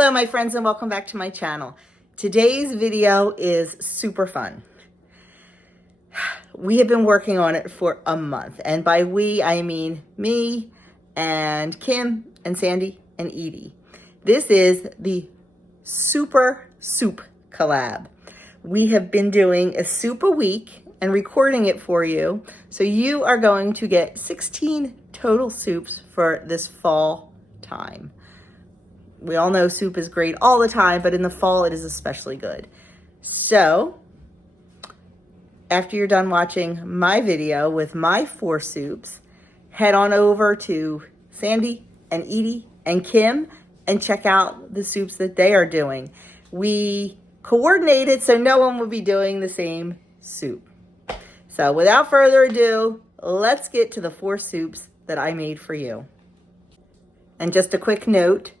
Hello my friends and welcome back to my channel. Today's video is super fun. We have been working on it for a month, and by we I mean me and Kim and Sandy and Edie. This is the Super Soup Collab. We have been doing a soup a week and recording it for you, so you are going to get 16 total soups for this fall time. We all know soup is great all the time, but in the fall it is especially good. So after you're done watching my video with my 4 soups, head on over to Sandy and Edie and Kim and check out the soups that they are doing. We coordinated so no one would be doing the same soup. So without further ado, let's get to the 4 soups that I made for you. And just a quick note,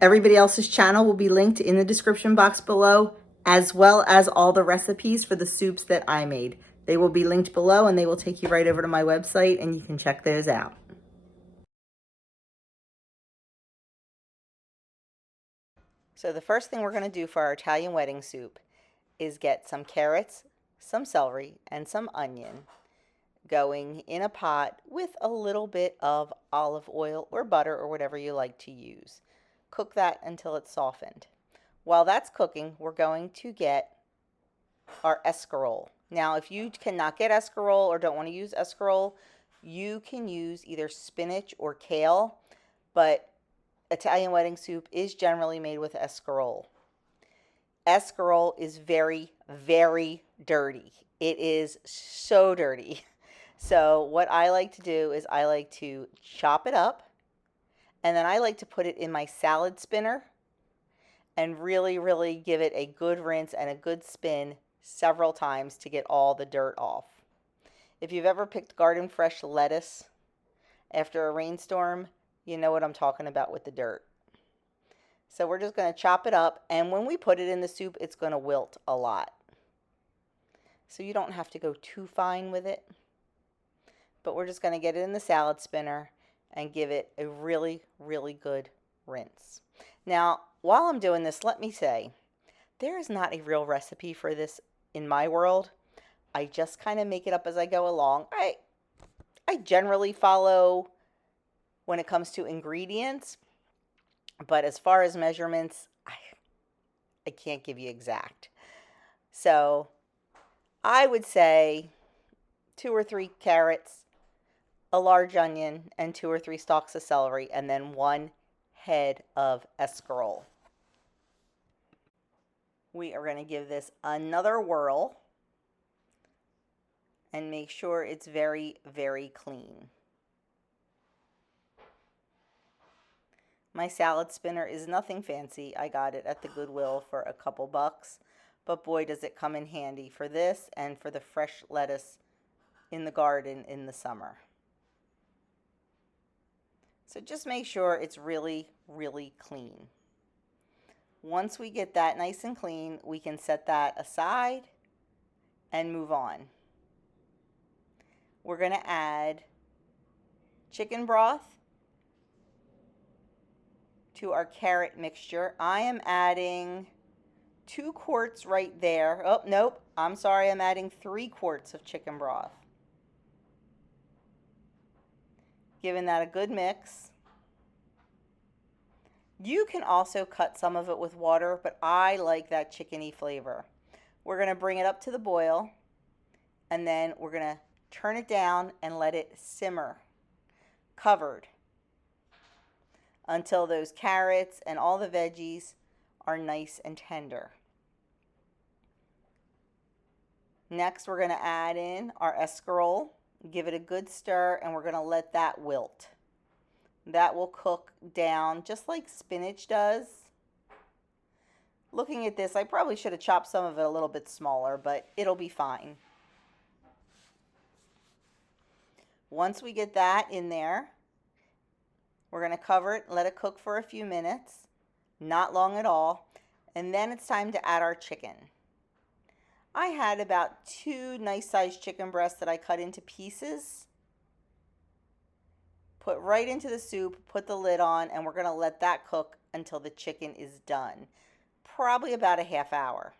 everybody else's channel will be linked in the description box below, as well as all the recipes for the soups that I made. They will be linked below and they will take you right over to my website and you can check those out. So the first thing we're going to do for our Italian wedding soup is get some carrots, some celery, and some onion going in a pot with a little bit of olive oil or butter or whatever you like to use. Cook that until it's softened. While that's cooking, we're going to get our escarole. Now, if you cannot get escarole or don't want to use escarole, you can use either spinach or kale, but Italian wedding soup is generally made with escarole. Escarole is very, very dirty. It is so dirty. So what I like to do is I like to chop it up, and then I like to put it in my salad spinner and really give it a good rinse and a good spin several times to get all the dirt off. If you've ever picked garden fresh lettuce after a rainstorm, you know what I'm talking about with the dirt. So we're just going to chop it up, and when we put it in the soup, it's going to wilt a lot. So you don't have to go too fine with it, but we're just going to get it in the salad spinner and give it a really good rinse. Now, while I'm doing this, let me say, there is not a real recipe for this in my world. I just kind of make it up as I go along. I generally follow when it comes to ingredients, but as far as measurements, I can't give you exact. So I would say 2 or 3 carrots, a large onion, and 2 or 3 stalks of celery, and then 1 head of escarole. We are going to give this another whirl and make sure it's very clean. My salad spinner is nothing fancy. I got it at the Goodwill for a couple bucks, but boy does it come in handy for this and for the fresh lettuce in the garden in the summer. So just make sure it's really clean. Once we get that nice and clean, we can set that aside and move on. We're going to add chicken broth to our carrot mixture. I am adding 2 quarts right there. Oh, nope. I'm sorry. I'm adding 3 quarts of chicken broth. Giving that a good mix. You can also cut some of it with water, but I like that chickeny flavor. We're going to bring it up to the boil, and then we're going to turn it down and let it simmer, covered, until those carrots and all the veggies are nice and tender. Next, we're going to add in our escarole, give it a good stir, and we're going to let that wilt. That will cook down just like spinach does. Looking at this, I probably should have chopped some of it a little bit smaller, but it'll be fine. Once we get that in there, we're going to cover it, let it cook for a few minutes, not long at all, and then it's time to add our chicken. I had about 2 nice sized chicken breasts that I cut into pieces. Put right into the soup, put the lid on, and we're going to let that cook until the chicken is done, probably about a half hour.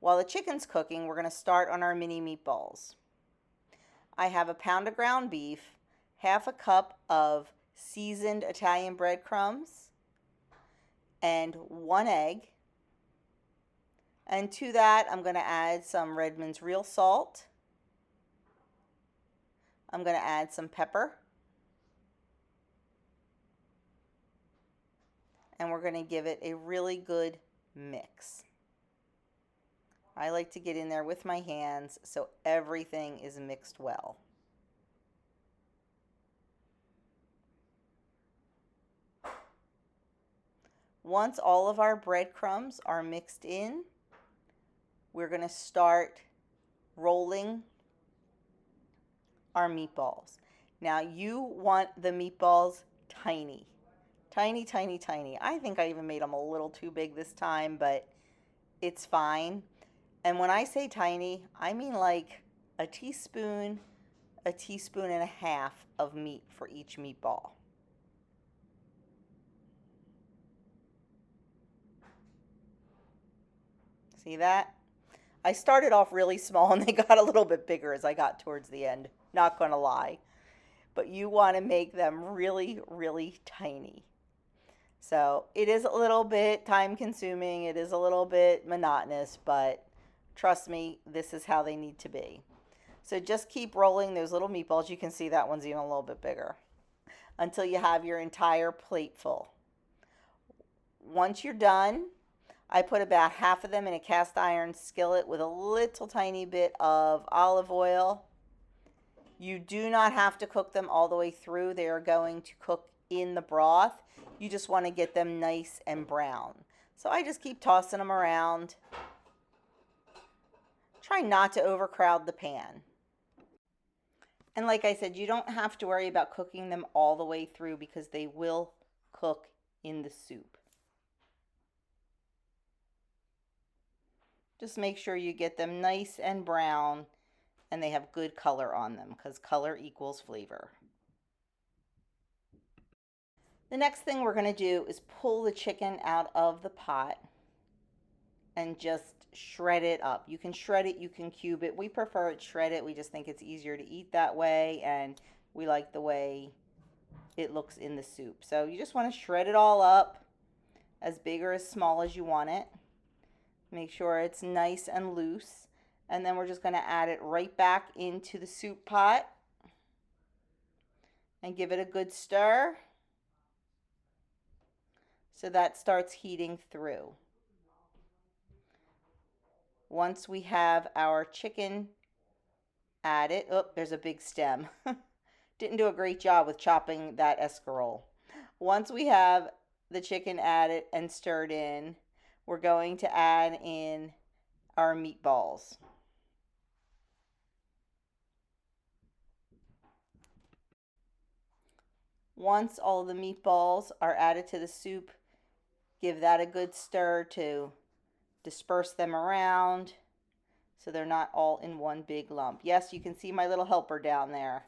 While the chicken's cooking, we're going to start on our mini meatballs. I have a pound of ground beef, half a cup of seasoned Italian breadcrumbs, and 1 egg. And to that, I'm going to add some Redmond's real salt. I'm going to add some pepper. And we're going to give it a really good mix. I like to get in there with my hands so everything is mixed well. Once all of our breadcrumbs are mixed in, we're going to start rolling our meatballs. Now you want the meatballs tiny. Tiny, tiny, tiny. I think I even made them a little too big this time, but it's fine. And when I say tiny, I mean like a teaspoon and a half of meat for each meatball. See that? I started off really small and they got a little bit bigger as I got towards the end. Not gonna lie. But you want to make them really, really tiny. So it is a little bit time consuming, it is a little bit monotonous, but trust me, this is how they need to be. So just keep rolling those little meatballs. You can see that one's even a little bit bigger until you have your entire plate full. Once you're done, I put about half of them in a cast iron skillet with a little tiny bit of olive oil. You do not have to cook them all the way through. They are going to cook in the broth. You just want to get them nice and brown. So I just keep tossing them around. Try not to overcrowd the pan. And like I said, you don't have to worry about cooking them all the way through because they will cook in the soup. Just make sure you get them nice and brown and they have good color on them because color equals flavor. The next thing we're going to do is pull the chicken out of the pot and just shred it up. You can shred it, you can cube it. We prefer it shredded. We just think it's easier to eat that way and we like the way it looks in the soup. So you just want to shred it all up as big or as small as you want it. Make sure it's nice and loose. And then we're just going to add it right back into the soup pot and give it a good stir so that starts heating through. Once we have our chicken added, oh, there's a big stem. Didn't do a great job with chopping that escarole. Once we have the chicken added and stirred in, we're going to add in our meatballs. Once all the meatballs are added to the soup, give that a good stir to disperse them around so they're not all in one big lump. Yes, you can see my little helper down there.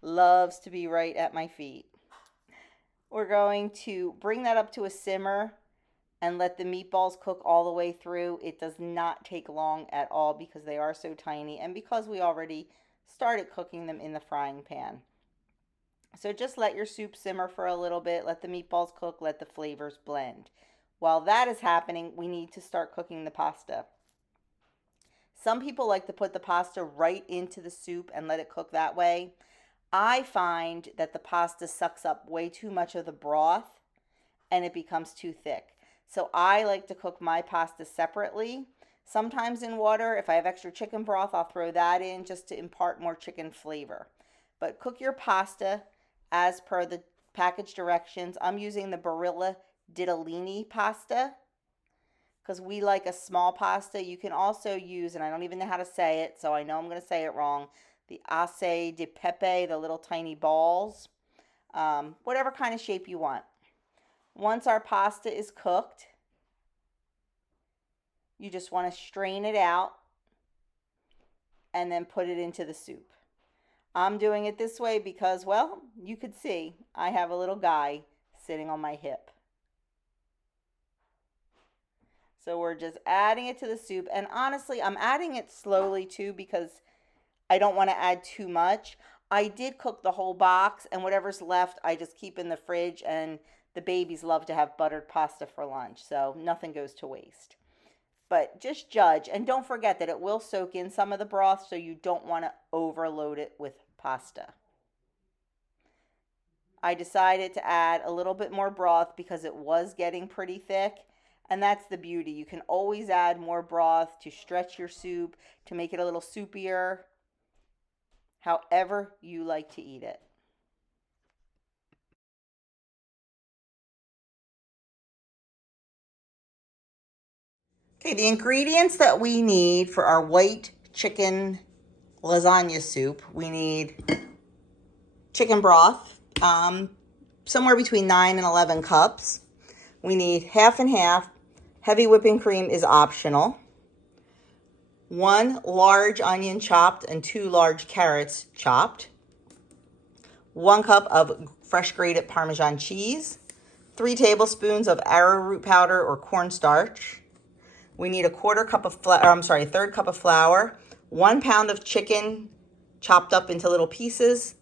Loves to be right at my feet. We're going to bring that up to a simmer and let the meatballs cook all the way through. It does not take long at all because they are so tiny and because we already started cooking them in the frying pan. So just let your soup simmer for a little bit, let the meatballs cook, let the flavors blend. While that is happening, we need to start cooking the pasta. Some people like to put the pasta right into the soup and let it cook that way. I find that the pasta sucks up way too much of the broth and it becomes too thick. So I like to cook my pasta separately. Sometimes in water. If I have extra chicken broth, I'll throw that in just to impart more chicken flavor. But cook your pasta as per the package directions. I'm using the Barilla Ditalini pasta because we like a small pasta. You can also use, and I don't even know how to say it, so I know I'm going to say it wrong, the ace di pepe, the little tiny balls, whatever kind of shape you want. Once our pasta is cooked, you just want to strain it out and then put it into the soup. I'm doing it this way because, well, you could see I have a little guy sitting on my hip. So we're just adding it to the soup. And honestly, I'm adding it slowly too because I don't want to add too much. I did cook the whole box, and whatever's left, I just keep in the fridge. And the babies love to have buttered pasta for lunch, so nothing goes to waste. But just judge, and don't forget that it will soak in some of the broth, so you don't want to overload it with pasta. I decided to add a little bit more broth because it was getting pretty thick. And that's the beauty. You can always add more broth to stretch your soup, to make it a little soupier, however you like to eat it. Okay, the ingredients that we need for our white chicken lasagna soup, we need chicken broth, somewhere between 9 and 11 cups. We need half and half. Heavy whipping cream is optional. 1 large onion chopped and 2 large carrots chopped. 1 cup of fresh grated Parmesan cheese. 3 tablespoons of arrowroot powder or cornstarch. We need a third cup of flour. 1 pound of chicken chopped up into little pieces.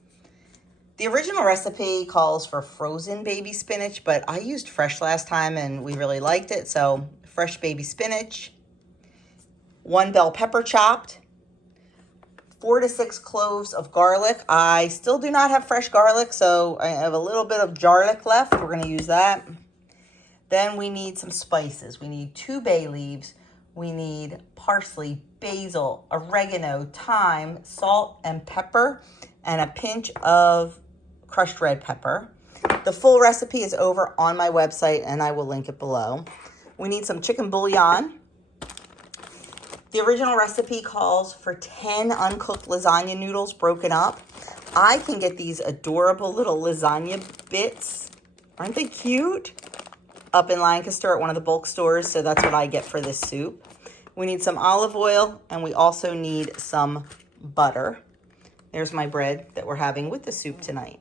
The original recipe calls for frozen baby spinach, but I used fresh last time and we really liked it, so fresh baby spinach. 1 bell pepper chopped. 4 to 6 cloves of garlic. I still do not have fresh garlic, so I have a little bit of garlic left. We're going to use that. Then we need some spices. We need 2 bay leaves. We need parsley, basil, oregano, thyme, salt, and pepper, and a pinch of crushed red pepper. The full recipe is over on my website, and I will link it below. We need some chicken bouillon. The original recipe calls for 10 uncooked lasagna noodles broken up. I can get these adorable little lasagna bits. Aren't they cute? Up in Lancaster at one of the bulk stores, so that's what I get for this soup. We need some olive oil, and we also need some butter. There's my bread that we're having with the soup tonight.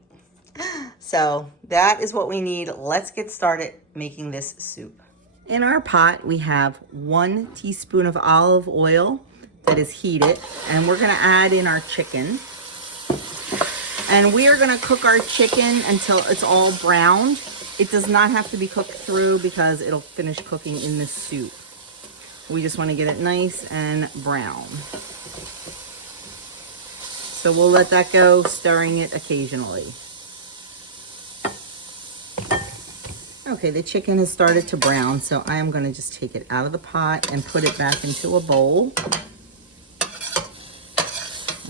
So that is what we need. Let's get started making this soup. In our pot, we have 1 teaspoon of olive oil that is heated, and we're gonna add in our chicken. And we are gonna cook our chicken until it's all browned. It does not have to be cooked through because it'll finish cooking in this soup. We just wanna get it nice and brown. So we'll let that go, stirring it occasionally. Okay, the chicken has started to brown, so I am gonna just take it out of the pot and put it back into a bowl.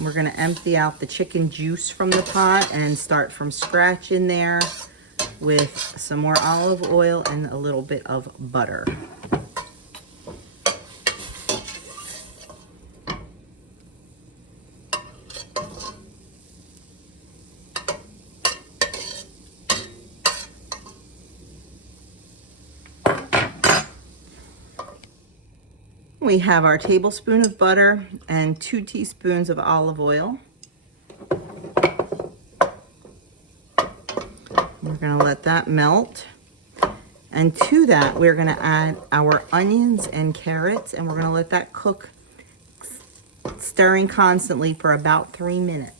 We're gonna empty out the chicken juice from the pot and start from scratch in there with some more olive oil and a little bit of butter. We have our tablespoon of butter and 2 teaspoons of olive oil. We're gonna let that melt. And to that, we're gonna add our onions and carrots, and we're gonna let that cook, stirring constantly for about 3 minutes.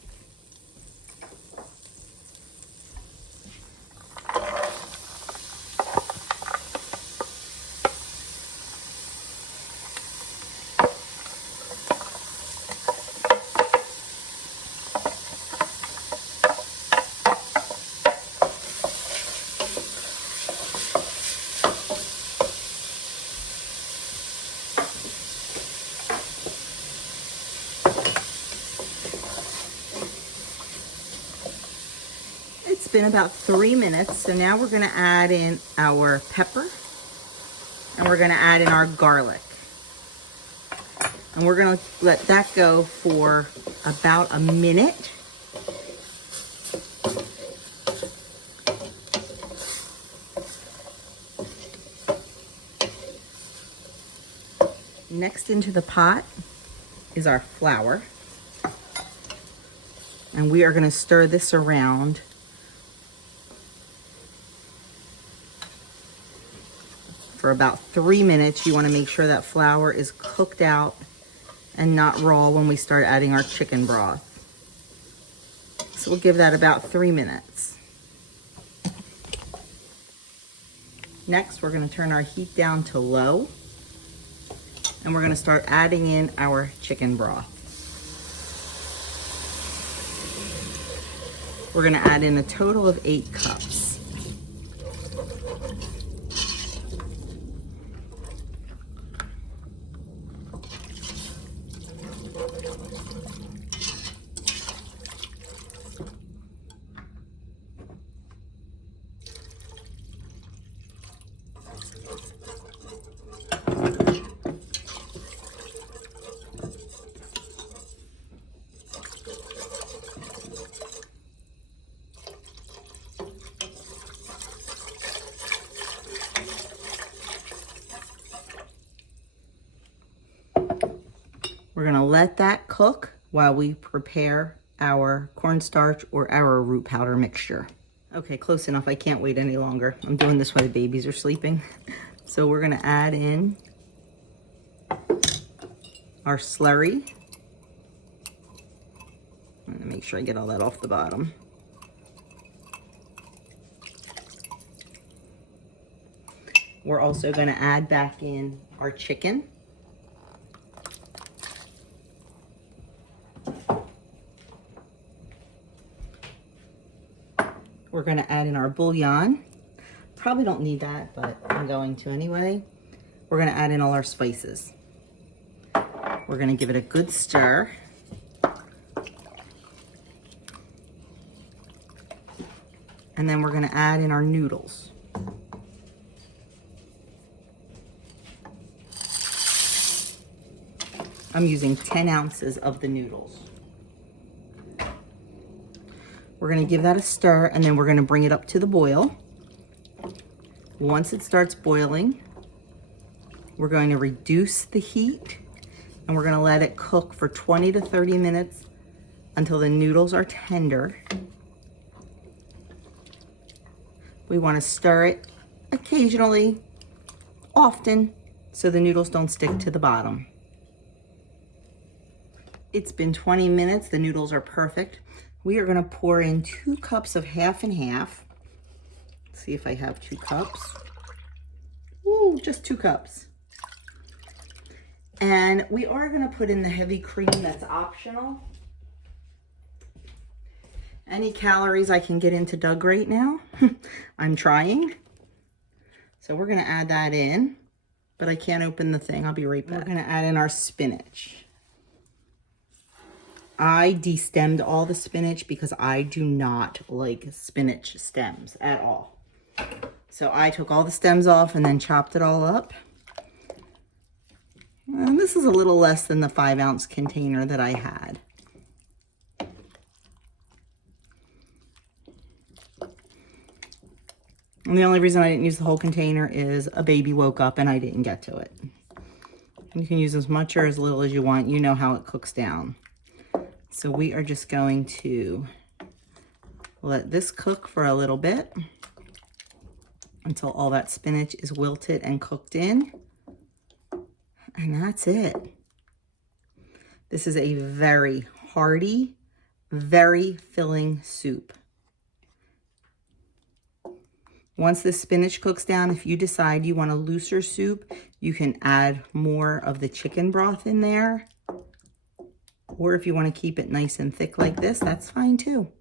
It's been about 3 minutes, so now we're gonna add in our pepper and we're gonna add in our garlic. And we're gonna let that go for about a minute. Next into the pot is our flour. And we are gonna stir this around for about 3 minutes. You want to make sure that flour is cooked out and not raw when we start adding our chicken broth. So we'll give that about 3 minutes. Next, we're going to turn our heat down to low, and we're going to start adding in our chicken broth. We're going to add in a total of 8 cups. We're going to let that cook while we prepare our cornstarch or our root powder mixture. Okay, close enough. I can't wait any longer. I'm doing this while the babies are sleeping. So we're going to add in our slurry. I'm going to make sure I get all that off the bottom. We're also going to add back in our chicken. We're going to add in our bouillon. Probably don't need that, but I'm going to anyway. We're going to add in all our spices. We're going to give it a good stir. And then we're going to add in our noodles. I'm using 10 ounces of the noodles. We're going to give that a stir, and then we're going to bring it up to the boil. Once it starts boiling, we're going to reduce the heat, and we're going to let it cook for 20 to 30 minutes until the noodles are tender. We want to stir it occasionally, often, so the noodles don't stick to the bottom. It's been 20 minutes. The noodles are perfect. We are going to pour in 2 cups of half and half. Let's see if I have 2 cups. Ooh, just 2 cups. And we are going to put in the heavy cream that's optional. Any calories I can get into Doug right now. I'm trying. So we're going to add that in, but I can't open the thing. I'll be right back. We're going to add in our spinach. I destemmed all the spinach because I do not like spinach stems at all. So I took all the stems off and then chopped it all up. And this is a little less than the 5-ounce container that I had. And the only reason I didn't use the whole container is a baby woke up and I didn't get to it. You can use as much or as little as you want. You know how it cooks down. So we are just going to let this cook for a little bit until all that spinach is wilted and cooked in. And that's it. This is a very hearty, very filling soup. Once the spinach cooks down, if you decide you want a looser soup, you can add more of the chicken broth in there. Or if you want to keep it nice and thick like this, that's fine too.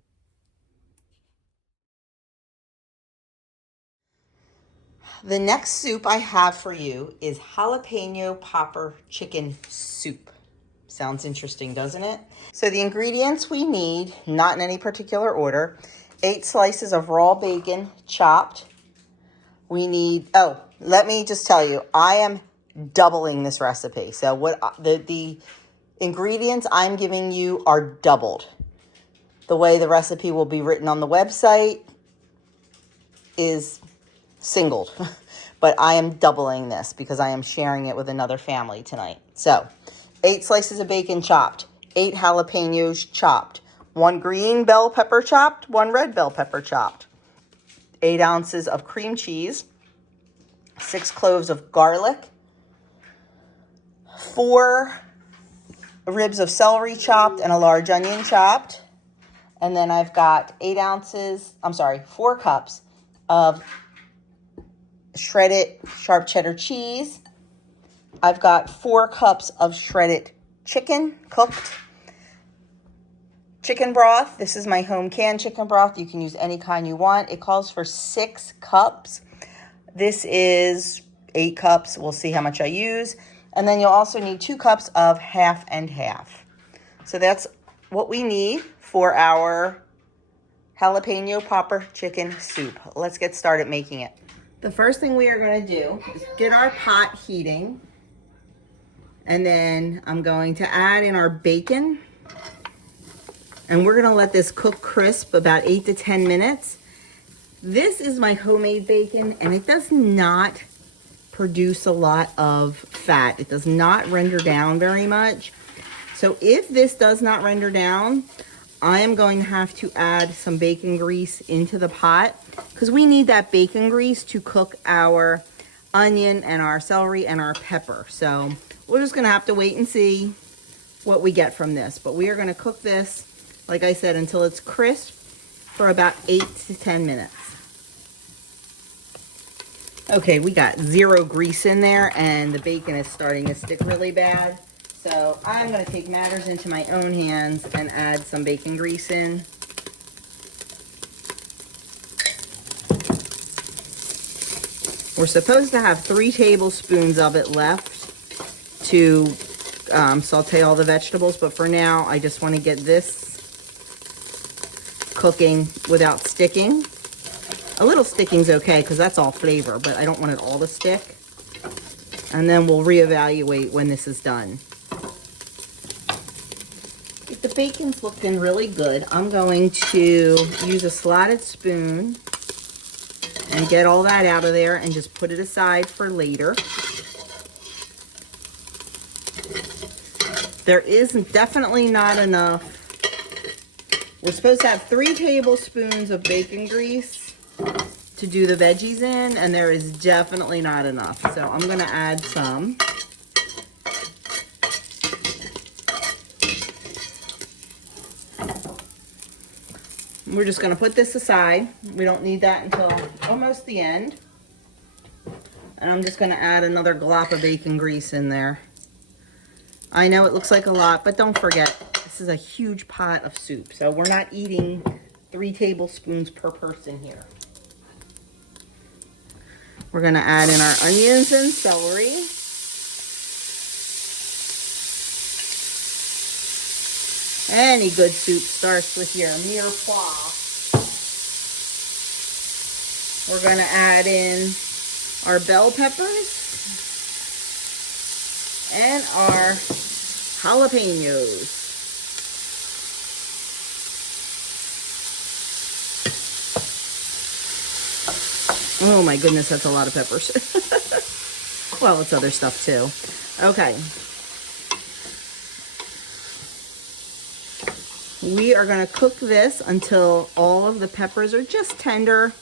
The next soup I have for you is jalapeno popper chicken soup. Sounds interesting, doesn't it? So the ingredients we need, not in any particular order, 8 slices of raw bacon chopped. We need, oh, let me just tell you, I am doubling this recipe. So what the ingredients I'm giving you are doubled. The way the recipe will be written on the website is singled, but I am doubling this because I am sharing it with another family tonight. So 8 slices of bacon chopped, 8 jalapenos chopped, 1 green bell pepper chopped, 1 red bell pepper chopped, 8 ounces of cream cheese, 6 cloves of garlic, 4 ribs of celery chopped, and a large onion chopped. And then I've got 4 cups of shredded sharp cheddar cheese. I've got 4 cups of shredded chicken, cooked chicken broth. This is my home canned chicken broth. You can use any kind you want. It calls for 6 cups. This is 8 cups. We'll see how much I use. And then you'll also need 2 cups of half and half. So that's what we need for our jalapeno popper chicken soup. Let's get started making it. The first thing we are going to do is get our pot heating. And then I'm going to add in our bacon. And we're going to let this cook crisp about 8 to 10 minutes. This is my homemade bacon, and it does not produce a lot of fat. It does not render down very much. So if this does not render down, I am going to have to add some bacon grease into the pot because we need that bacon grease to cook our onion and our celery and our pepper. So we're just going to have to wait and see what we get from this. But we are going to cook this, like I said, until it's crisp for about 8 to 10 minutes. Okay, we got 0 grease in there and the bacon is starting to stick really bad. So I'm going to take matters into my own hands and add some bacon grease in. We're supposed to have 3 tablespoons of it left to saute all the vegetables, but for now I just want to get this cooking without sticking. A little sticking's okay because that's all flavor, but I don't want it all to stick. And then we'll reevaluate when this is done. If the bacon's looking really good, I'm going to use a slotted spoon and get all that out of there and just put it aside for later. There is definitely not enough. We're supposed to have 3 tablespoons of bacon grease to do the veggies in, and there is definitely not enough. So I'm going to add some. We're just going to put this aside. We don't need that until almost the end. And I'm just going to add another glop of bacon grease in there. I know it looks like a lot, but don't forget, this is a huge pot of soup. So we're not eating 3 tablespoons per person here. We're going to add in our onions and celery. Any good soup starts with your mirepoix. We're going to add in our bell peppers and our jalapenos. Oh my goodness, that's a lot of peppers. Well, it's other stuff too. Okay. We are going to cook this until all of the peppers are just tender,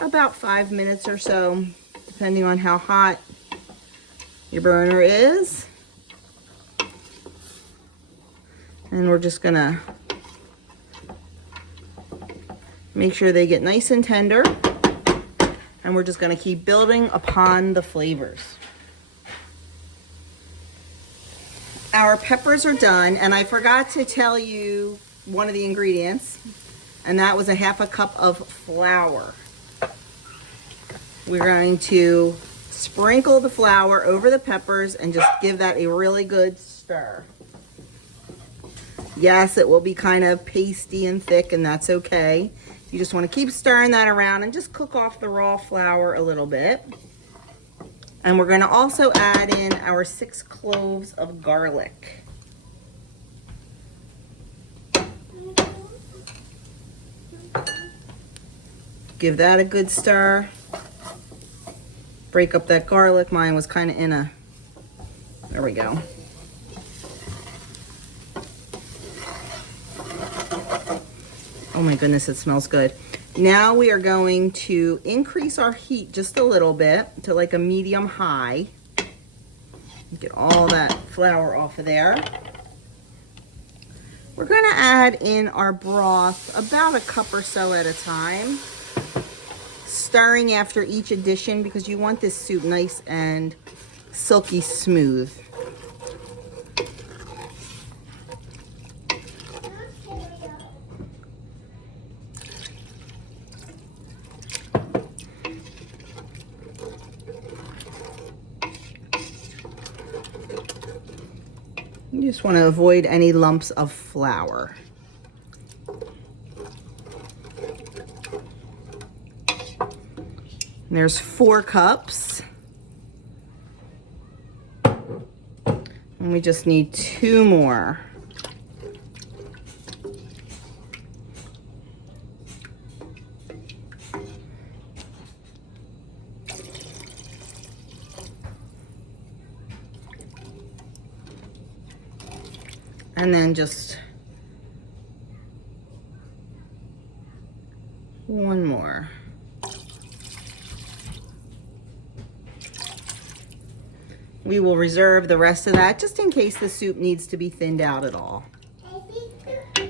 about 5 minutes or so, depending on how hot your burner is. And we're just going to make sure they get nice and tender. And we're just going to keep building upon the flavors. Our peppers are done, and I forgot to tell you one of the ingredients, and that was a half a cup of flour. We're going to sprinkle the flour over the peppers and just give that a really good stir. Yes, it will be kind of pasty and thick, and that's okay. You just want to keep stirring that around and just cook off the raw flour a little bit. And we're going to also add in our 6 cloves of garlic. Give that a good stir. Break up that garlic. Mine was kind of in a... There we go. Oh my goodness, it smells good. Now we are going to increase our heat just a little bit to like a medium high. Get all that flour off of there. We're going to add in our broth about a cup or so at a time, stirring after each addition because you want this soup nice and silky smooth. You just want to avoid any lumps of flour. And there's 4 cups. And we just need 2 more. And then just 1 more. We will reserve the rest of that just in case the soup needs to be thinned out at all.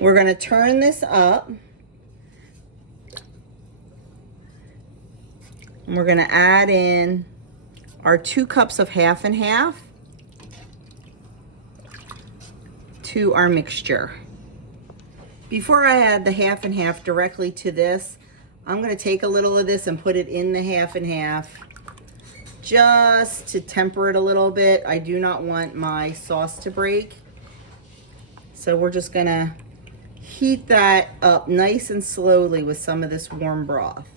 We're going to turn this up. And we're going to add in our 2 cups of half and half to our mixture. Before I add the half and half directly to this, I'm going to take a little of this and put it in the half and half just to temper it a little bit. I do not want my sauce to break. So we're just going to heat that up nice and slowly with some of this warm broth.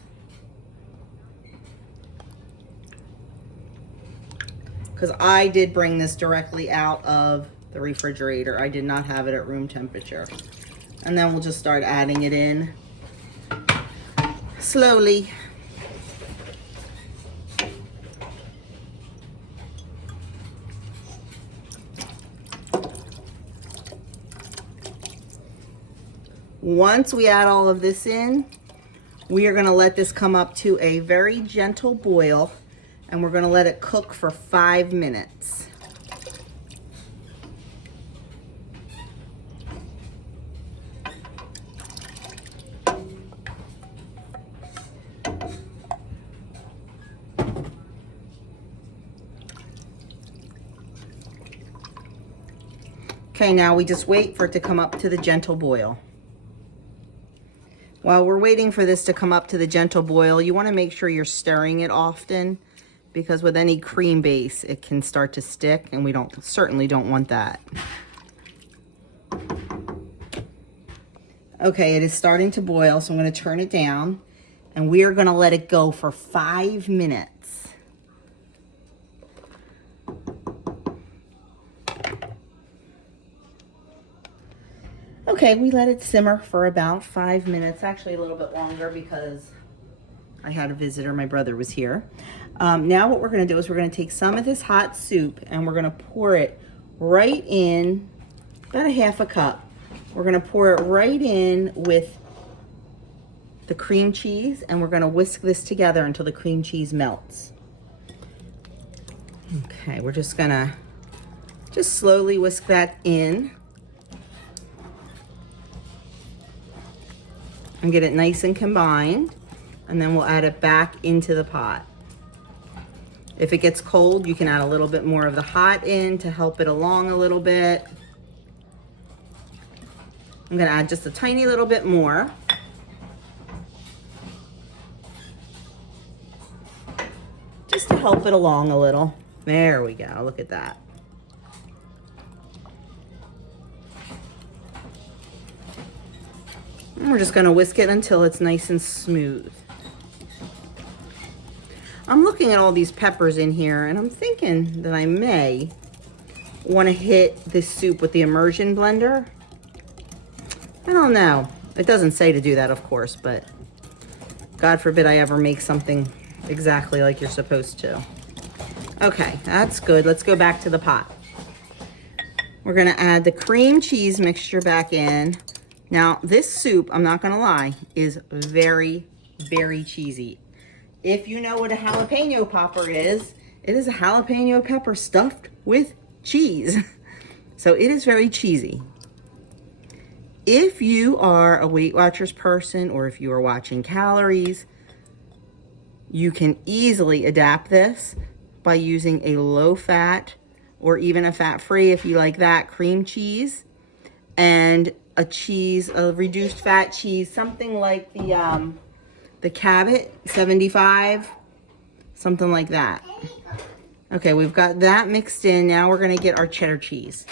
Because I did bring this directly out of the refrigerator. I did not have it at room temperature. And then we'll just start adding it in slowly. Once we add all of this in, we are going to let this come up to a very gentle boil, and we're going to let it cook for 5 minutes. Okay, now we just wait for it to come up to the gentle boil. While we're waiting for this to come up to the gentle boil, you want to make sure you're stirring it often, because with any cream base, it can start to stick, and we certainly don't want that. Okay, it is starting to boil, so I'm going to turn it down, and we are going to let it go for 5 minutes. Okay, we let it simmer for about 5 minutes, actually a little bit longer because I had a visitor, my brother was here. Now what we're going to do is we're going to take some of this hot soup and we're going to pour it right in, about a half a cup. We're going to pour it right in with the cream cheese, and we're going to whisk this together until the cream cheese melts. Okay, we're just going to slowly whisk that in and get it nice and combined, and then we'll add it back into the pot. If it gets cold, you can add a little bit more of the hot in to help it along a little bit. I'm gonna add just a tiny little bit more. Just to help it along a little. There we go, look at that. And we're just gonna whisk it until it's nice and smooth. I'm looking at all these peppers in here, and I'm thinking that I may want to hit this soup with the immersion blender. I don't know. It doesn't say to do that, of course, but God forbid I ever make something exactly like you're supposed to. Okay, that's good. Let's go back to the pot. We're gonna add the cream cheese mixture back in. Now, this soup, I'm not gonna lie, is very very cheesy. If you know what a jalapeno popper is, it is a jalapeno pepper stuffed with cheese. So it is very cheesy. If you are a Weight Watchers person, or if you are watching calories, you can easily adapt this by using a low-fat, or even a fat-free, if you like that, cream cheese, and a reduced fat cheese, something like the Cabot 75, something like that. Okay, we've got that mixed in. Now we're gonna get our cheddar cheese.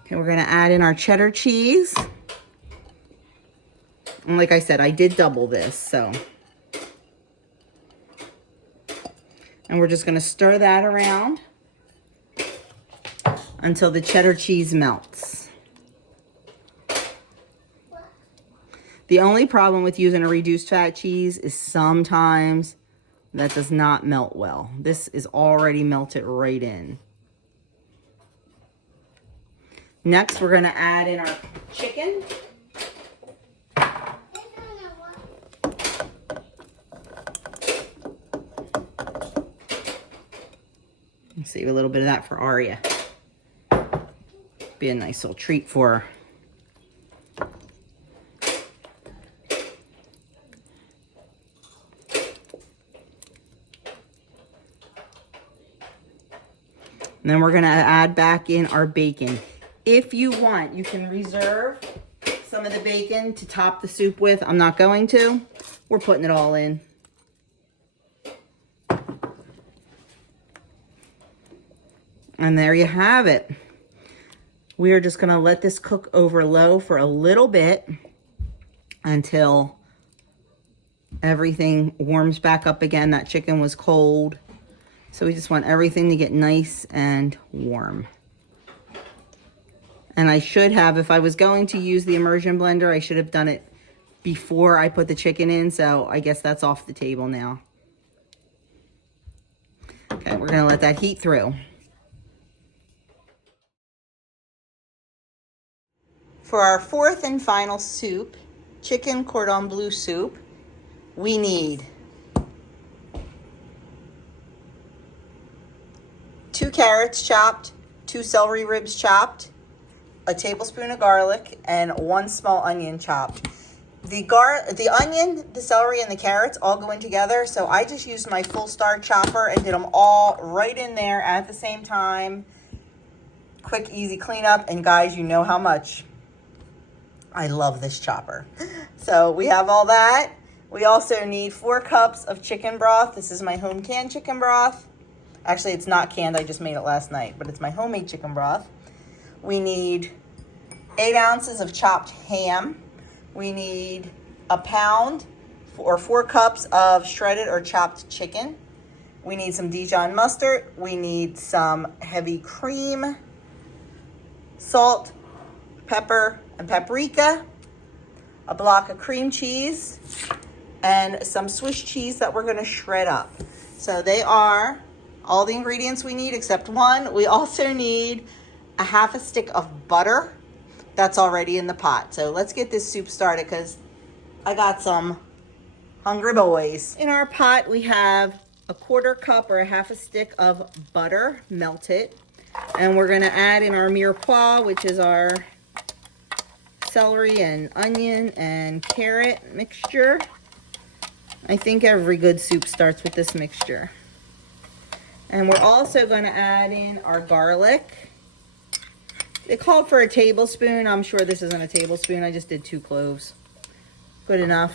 Okay, we're gonna add in our cheddar cheese. And like I said, I did double this, so. And we're just gonna stir that around until the cheddar cheese melts. The only problem with using a reduced fat cheese is sometimes that does not melt well. This is already melted right in. Next, we're gonna add in our chicken. Save a little bit of that for Aria. Be a nice little treat for her. And then we're gonna add back in our bacon. If you want, you can reserve some of the bacon to top the soup with. I'm not going to. We're putting it all in. And there you have it. We are just gonna let this cook over low for a little bit until everything warms back up again. That chicken was cold. So we just want everything to get nice and warm. And I should have, if I was going to use the immersion blender, I should have done it before I put the chicken in. So I guess that's off the table now. Okay, we're gonna let that heat through. For our fourth and final soup, chicken cordon bleu soup, we need 2 carrots chopped, 2 celery ribs chopped, a tablespoon of garlic, and 1 small onion chopped. The onion, the celery, and the carrots all go in together, so I just used my full star chopper and did them all right in there at the same time. Quick, easy cleanup, and guys, you know how much I love this chopper. So we have all that. We also need 4 cups of chicken broth. This is my home canned chicken broth. Actually, it's not canned, I just made it last night, but it's my homemade chicken broth. We need 8 ounces of chopped ham. We need a pound or 4 cups of shredded or chopped chicken. We need some Dijon mustard. We need some heavy cream, salt, pepper, and paprika, a block of cream cheese, and some Swiss cheese that we're gonna shred up. So they are all the ingredients we need except one. We also need a half a stick of butter that's already in the pot. So let's get this soup started because I got some hungry boys. In our pot, we have a 1/4 cup or a half a stick of butter melted. And we're gonna add in our mirepoix, which is our celery and onion and carrot mixture. I think every good soup starts with this mixture. And we're also gonna add in our garlic. They called for a tablespoon. I'm sure this isn't a tablespoon. I just did 2 cloves. Good enough.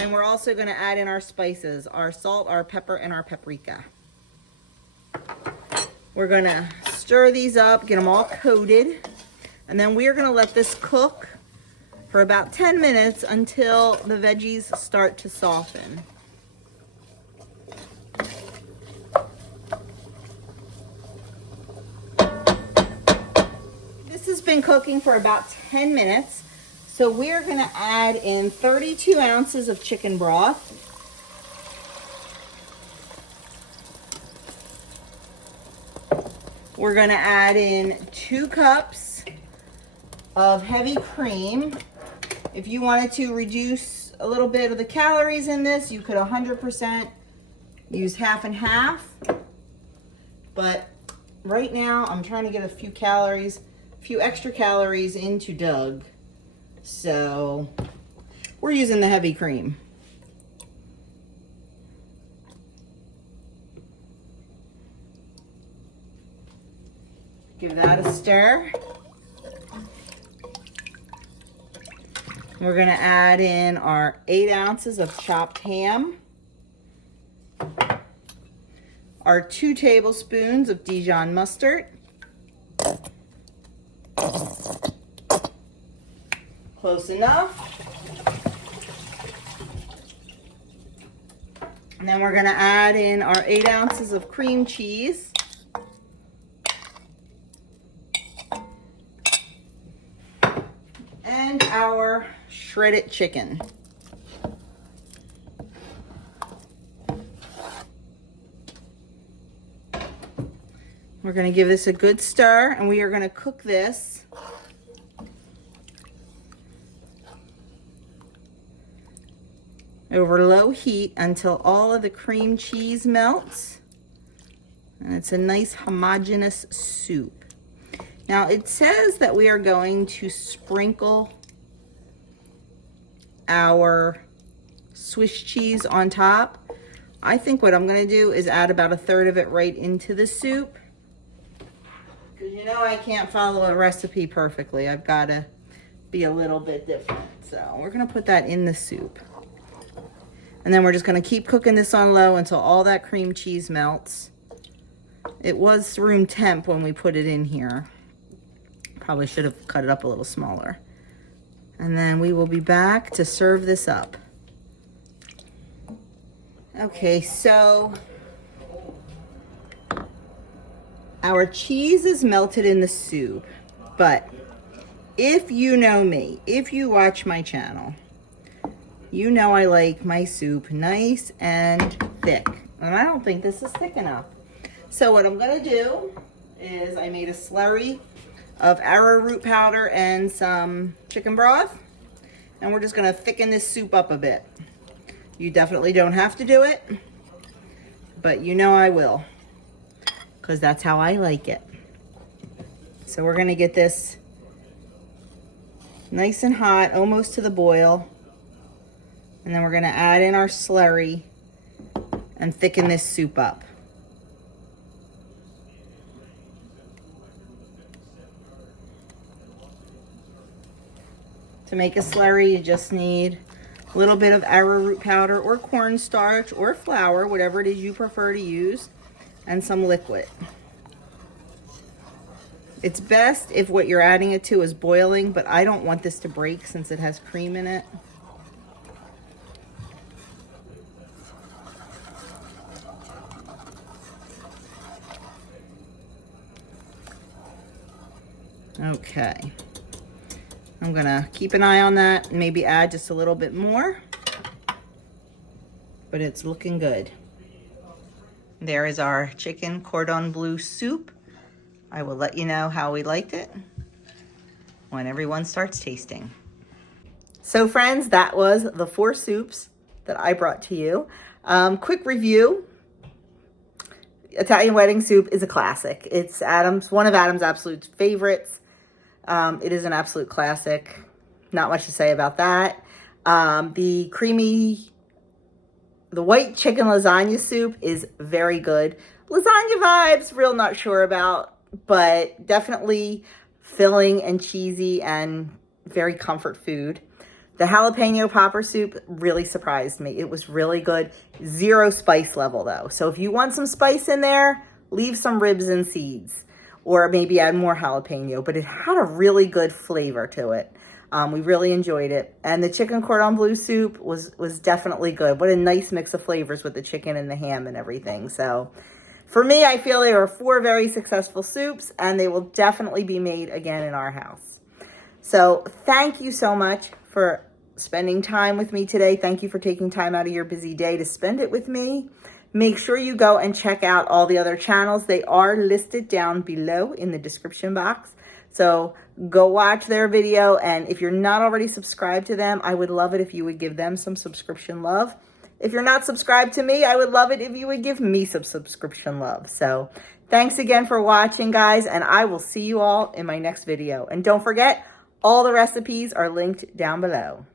And we're also gonna add in our spices, our salt, our pepper, and our paprika. We're gonna stir these up, get them all coated, and then we're gonna let this cook for about 10 minutes until the veggies start to soften. This has been cooking for about 10 minutes. So we're gonna add in 32 ounces of chicken broth. We're gonna add in 2 cups of heavy cream. If you wanted to reduce a little bit of the calories in this. You could 100% use half and half, but right now I'm trying to get a few extra calories into Doug. So we're using the heavy cream. Give that a stir. We're gonna add in our 8 ounces of chopped ham, our 2 tablespoons of Dijon mustard, close enough. And then we're gonna add in our 8 ounces of cream cheese. And our shredded chicken. We're going to give this a good stir, and we are going to cook this over low heat until all of the cream cheese melts and it's a nice homogeneous soup. Now it says that we are going to sprinkle our Swiss cheese on top. I think what I'm going to do is add about 1/3 of it right into the soup, because you know I can't follow a recipe perfectly. I've got to be a little bit different. So we're going to put that in the soup, and then we're just going to keep cooking this on low until all that cream cheese melts. It was room temp when we put it in here. Probably should have cut it up a little smaller. And then we will be back to serve this up. Okay, so our cheese is melted in the soup, but if you know me, if you watch my channel, you know I like my soup nice and thick, and I don't think this is thick enough. So what I'm gonna do is I made a slurry of arrowroot powder and some chicken broth, and we're just gonna thicken this soup up a bit. You definitely don't have to do it, but you know I will, because that's how I like it. So we're gonna get this nice and hot, almost to the boil, and then we're gonna add in our slurry and thicken this soup up. To make a slurry, you just need a little bit of arrowroot powder or cornstarch or flour, whatever it is you prefer to use, and some liquid. It's best if what you're adding it to is boiling, but I don't want this to break since it has cream in it. Okay. I'm gonna keep an eye on that and maybe add just a little bit more, but it's looking good. There is our chicken cordon bleu soup. I will let you know how we liked it when everyone starts tasting. So friends, that was the 4 soups that I brought to you. Quick review. Italian wedding soup is a classic. It's one of Adam's absolute favorites. It is an absolute classic. Not much to say about that. The white chicken lasagna soup is very good. Lasagna vibes, real not sure about, but definitely filling and cheesy and very comfort food. The jalapeno popper soup really surprised me. It was really good. 0 spice level though. So if you want some spice in there, leave some ribs and seeds, or maybe add more jalapeno, but it had a really good flavor to it. We really enjoyed it. And the chicken cordon bleu soup was definitely good. What a nice mix of flavors with the chicken and the ham and everything. So for me, I feel there are 4 very successful soups, and they will definitely be made again in our house. So thank you so much for spending time with me today. Thank you for taking time out of your busy day to spend it with me. Make sure you go and check out all the other channels. They are listed down below in the description box. So go watch their video. And if you're not already subscribed to them, I would love it if you would give them some subscription love. If you're not subscribed to me, I would love it if you would give me some subscription love. So thanks again for watching, guys, and I will see you all in my next video. And don't forget, all the recipes are linked down below.